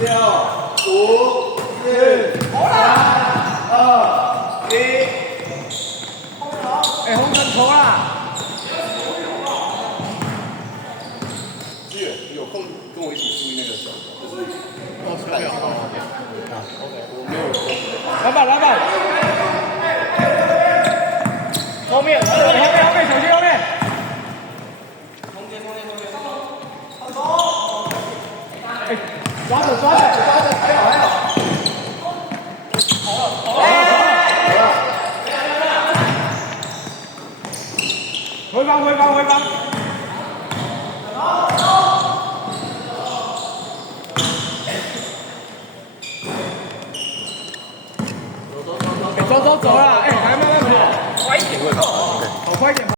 6、5、4、3、2、1。哎，红尘球啦！志远，你有空跟我一起注意那个球，就是没有。我没有。篮板，篮板！后面，后面，手机后面。哎，抓着，抓着，抓着，还好，还好。回防，回防，回防！走走走了，哎，还慢慢跑，快一点，跑快一点。